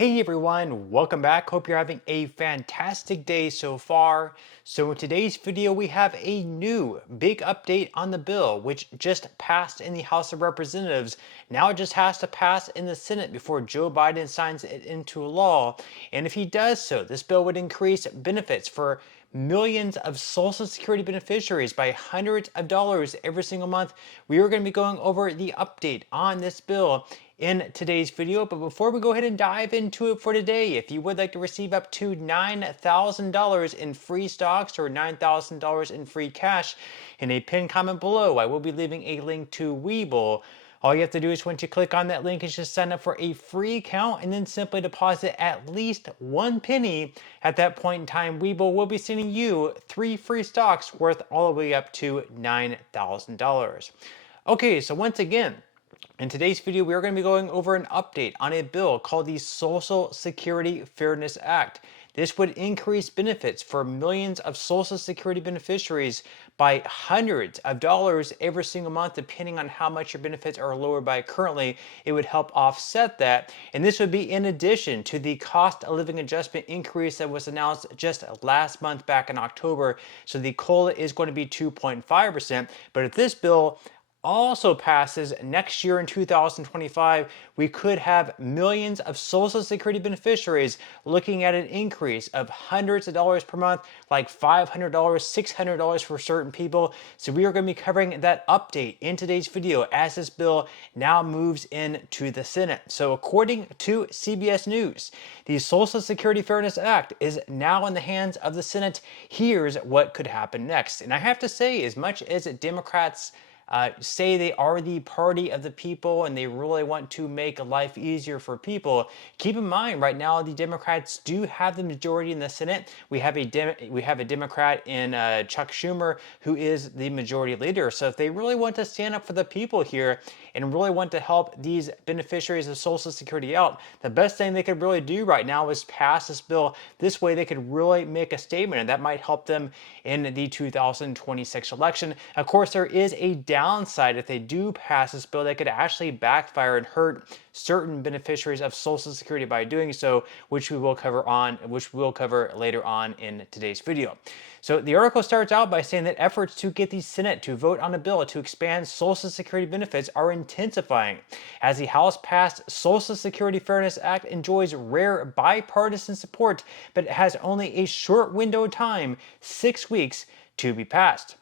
Hey everyone, welcome back. Hope you're having a fantastic day so far. So in today's video, we have a new big update on the bill, which just passed in the House of Representatives. Now it just has to pass in the Senate before Joe Biden signs it into law. And if he does so, this bill would increase benefits for millions of Social Security beneficiaries by hundreds of dollars every single month. We are going to be going over the update on this bill in today's video. But before we go ahead and dive into it for today, if you would like to receive up to $9,000 in free stocks or $9,000 in free cash, in a pinned comment below, I will be leaving a link to Webull. All you have to do is once you click on that link is just sign up for a free account and then simply deposit at least 1 penny. At that point in time, Webull will be sending you 3 free stocks worth all the way up to $9,000. Okay, so once again, in today's video, we are going to be going over an update on a bill called the Social Security Fairness Act. This would increase benefits for millions of Social Security beneficiaries by hundreds of dollars every single month, depending on how much your benefits are lowered by currently. It would help offset that. And this would be in addition to the cost of living adjustment increase that was announced just last month back in October. So the COLA is going to be 2.5%. But if this bill also passes next year in 2025, we could have millions of Social Security beneficiaries looking at an increase of hundreds of dollars per month, like $500, $600 for certain people. So we are going to be covering that update in today's video as this bill now moves into the Senate. So according to CBS News, the Social Security Fairness Act is now in the hands of the Senate. Here's what could happen next. And I have to say, as much as Democrats say they are the party of the people and they really want to make life easier for people, keep in mind right now the Democrats do have the majority in the Senate. We have a Democrat in Chuck Schumer who is the majority leader. So if they really want to stand up for the people here and really want to help these beneficiaries of Social Security out, the best thing they could really do right now is pass this bill. This way they could really make a statement, and that might help them in the 2026 election. Of course, there is a downside if they do pass this bill that could actually backfire and hurt certain beneficiaries of Social Security by doing so, which we'll cover later on in today's video. So the article starts out by saying that efforts to get the Senate to vote on a bill to expand Social Security benefits are intensifying. As the House passed Social Security Fairness Act enjoys rare bipartisan support, but it has only a short window of time, 6 weeks, to be passed.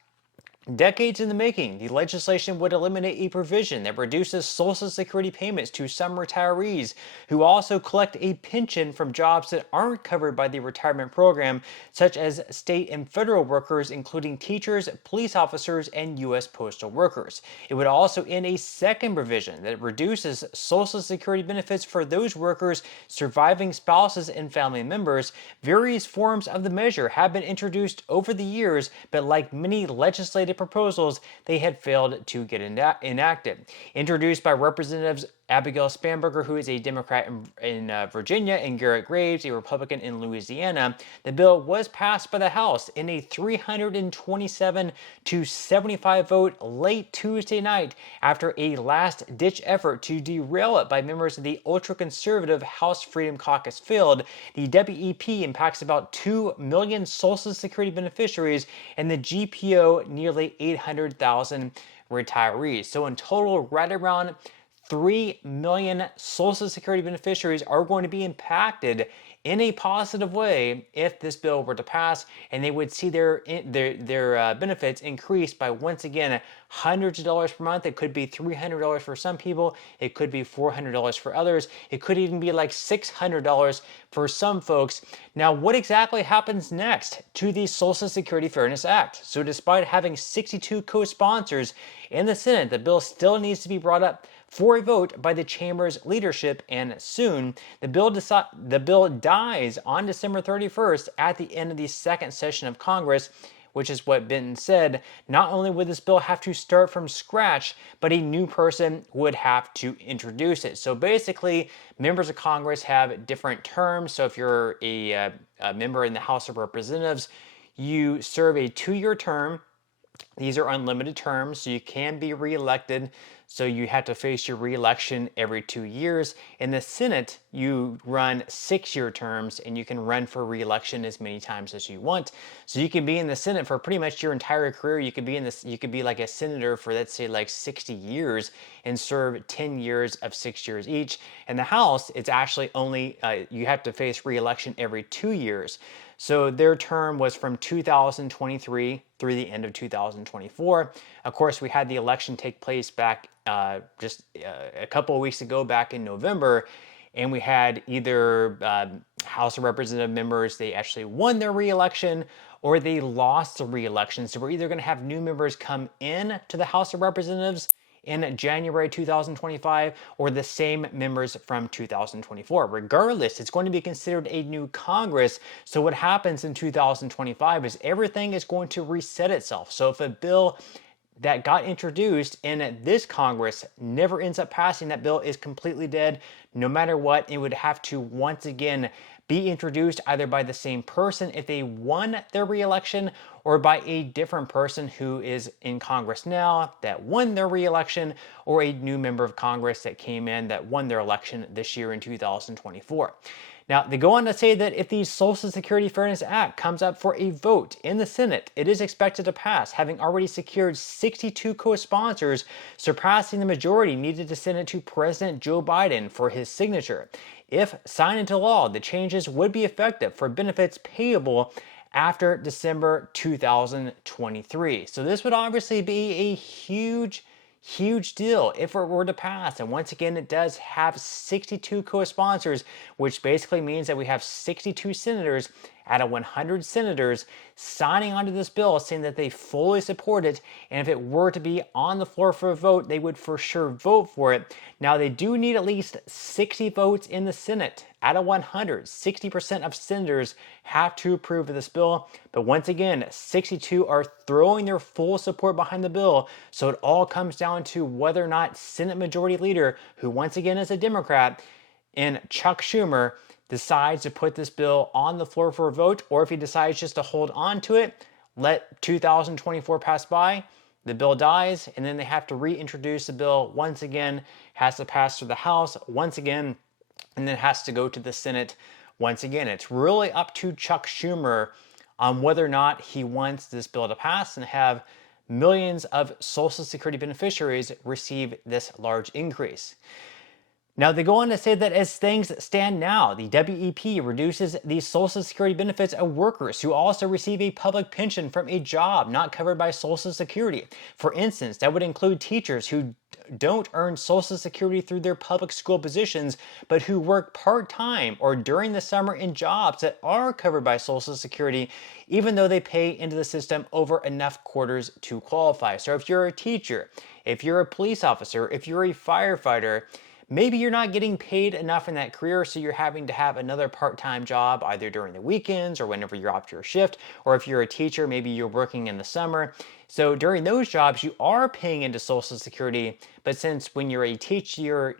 Decades in the making, the legislation would eliminate a provision that reduces Social Security payments to some retirees who also collect a pension from jobs that aren't covered by the retirement program, such as state and federal workers, including teachers, police officers, and U.S. postal workers. It would also end a second provision that reduces Social Security benefits for those workers, surviving spouses, and family members. Various forms of the measure have been introduced over the years, but like many legislative proposals, they had failed to get enacted. Introduced by Representatives Abigail Spanberger, who is a Democrat in Virginia, and Garrett Graves, a Republican in Louisiana, the bill was passed by the House in a 327 to 75 vote late Tuesday night after a last-ditch effort to derail it by members of the ultra-conservative House Freedom Caucus failed. The WEP impacts about 2 million Social Security beneficiaries and the GPO nearly 800,000 retirees. So in total, right around 3 million Social Security beneficiaries are going to be impacted in a positive way if this bill were to pass, and they would see their benefits increase by, once again, hundreds of dollars per month. It could be $300 for some people. It could be $400 for others. It could even be like $600 for some folks. Now, what exactly happens next to the Social Security Fairness Act? So despite having 62 co-sponsors in the Senate, the bill still needs to be brought up for a vote by the chamber's leadership, and soon. The bill dies on December 31st at the end of the second session of Congress, which is what Benton said. Not only would this bill have to start from scratch, but a new person would have to introduce it. So basically, members of Congress have different terms. So if you're a member in the House of Representatives, you serve a 2-year term. These are unlimited terms, so you can be reelected. So you have to face your reelection every 2 years. In the Senate, you run 6-year terms, and you can run for reelection as many times as you want. So you can be in the Senate for pretty much your entire career. You could be in this. You could be like a senator for, let's say, like 60 years and serve 10 years of 6 years each. In the House, it's actually only you have to face reelection every 2 years. So their term was from 2023 through the end of 2024. Of course, we had the election take place back just a couple of weeks ago, back in November, and we had either House of Representative members, they actually won their reelection, or they lost the reelection. So we're either going to have new members come in to the House of Representatives in January 2025, or the same members from 2024. Regardless, it's going to be considered a new Congress. So what happens in 2025 is everything is going to reset itself. So if a bill that got introduced in this Congress never ends up passing, that bill is completely dead. No matter what, it would have to once again be introduced either by the same person if they won their reelection, or by a different person who is in Congress now that won their reelection, or a new member of Congress that came in that won their election this year in 2024. Now, they go on to say that if the Social Security Fairness Act comes up for a vote in the Senate, it is expected to pass, having already secured 62 co-sponsors, surpassing the majority needed to send it to President Joe Biden for his signature. If signed into law, the changes would be effective for benefits payable after December 2023. So this would obviously be a huge deal if it were to pass. And once again, it does have 62 co-sponsors, which basically means that we have 62 senators out of 100 senators signing onto this bill saying that they fully support it. And if it were to be on the floor for a vote, they would for sure vote for it. Now, they do need at least 60 votes in the Senate. Out of 100, 60% of senators have to approve of this bill. But once again, 62 are throwing their full support behind the bill. So it all comes down to whether or not Senate Majority Leader, who once again is a Democrat, and Chuck Schumer, decides to put this bill on the floor for a vote, or if he decides just to hold on to it, let 2024 pass by, the bill dies, and then they have to reintroduce the bill once again, has to pass through the House once again, and then has to go to the Senate once again. It's really up to Chuck Schumer on whether or not he wants this bill to pass and have millions of Social Security beneficiaries receive this large increase. Now, they go on to say that as things stand now, the WEP reduces the Social Security benefits of workers who also receive a public pension from a job not covered by Social Security. For instance, that would include teachers who don't earn Social Security through their public school positions, but who work part-time or during the summer in jobs that are covered by Social Security, even though they pay into the system over enough quarters to qualify. So if you're a teacher, if you're a police officer, if you're a firefighter, maybe you're not getting paid enough in that career, so you're having to have another part-time job either during the weekends or whenever you're off your shift. Or if you're a teacher, maybe you're working in the summer. So during those jobs, you are paying into Social Security, but since when you're a teacher,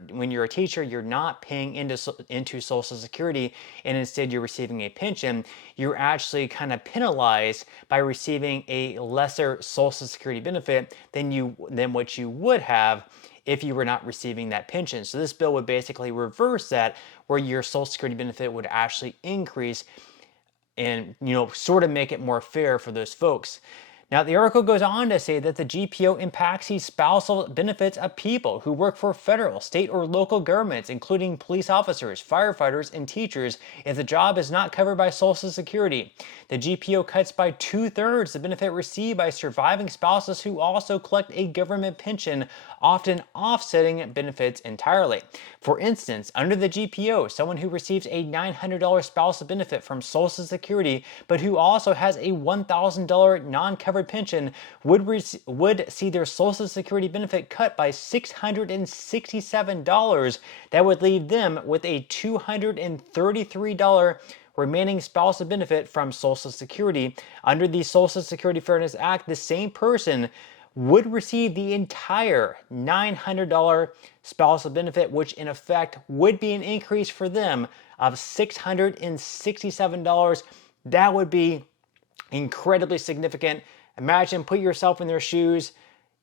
you're not paying into Social Security, and instead you're receiving a pension, you're actually kind of penalized by receiving a lesser Social Security benefit than what you would have if you were not receiving that pension. So this bill would basically reverse that, where your Social Security benefit would actually increase and, sort of make it more fair for those folks. Now, the article goes on to say that the GPO impacts the spousal benefits of people who work for federal, state, or local governments, including police officers, firefighters, and teachers, if the job is not covered by Social Security. The GPO cuts by 2/3 the benefit received by surviving spouses who also collect a government pension, often offsetting benefits entirely. For instance, under the GPO, someone who receives a $900 spousal benefit from Social Security, but who also has a $1,000 non-covered pension, would see their Social Security benefit cut by $667. That would leave them with a $233 remaining spousal benefit from Social Security. Under the Social Security Fairness Act, the same person would receive the entire $900 spousal benefit, which in effect would be an increase for them of $667. That would be incredibly significant. Imagine, put yourself in their shoes.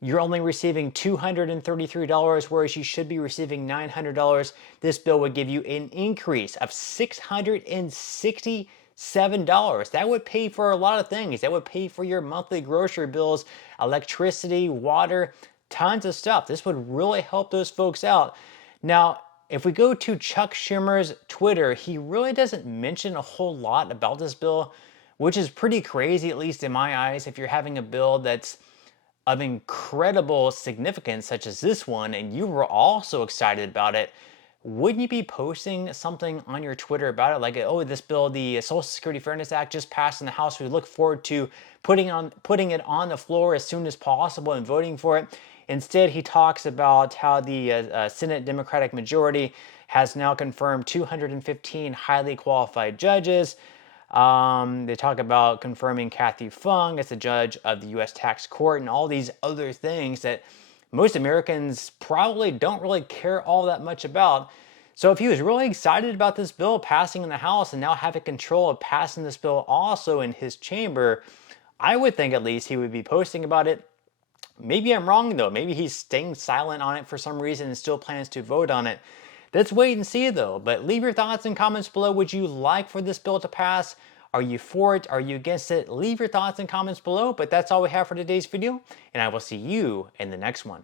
You're only receiving $233, whereas you should be receiving $900. This bill would give you an increase of $667. That would pay for a lot of things. That would pay for your monthly grocery bills, electricity, water, tons of stuff. This would really help those folks out. Now, if we go to Chuck Schumer's Twitter, he really doesn't mention a whole lot about this bill, which is pretty crazy, at least in my eyes. If you're having a bill that's of incredible significance, such as this one, and you were also excited about it, wouldn't you be posting something on your Twitter about it? Like, oh, this bill, the Social Security Fairness Act, just passed in the House. We look forward to putting it on the floor as soon as possible and voting for it. Instead, he talks about how the Senate Democratic majority has now confirmed 215 highly qualified judges. They talk about confirming Kathy Fung as the judge of the U.S. Tax Court and all these other things that most Americans probably don't really care all that much about. So if he was really excited about this bill passing in the House and now having control of passing this bill also in his chamber, I would think at least he would be posting about it. Maybe I'm wrong though. Maybe he's staying silent on it for some reason and still plans to vote on it. Let's wait and see though. But leave your thoughts and comments below. Would you like for this bill to pass? Are you for it? Are you against it? Leave your thoughts and comments below. But that's all we have for today's video, and I will see you in the next one.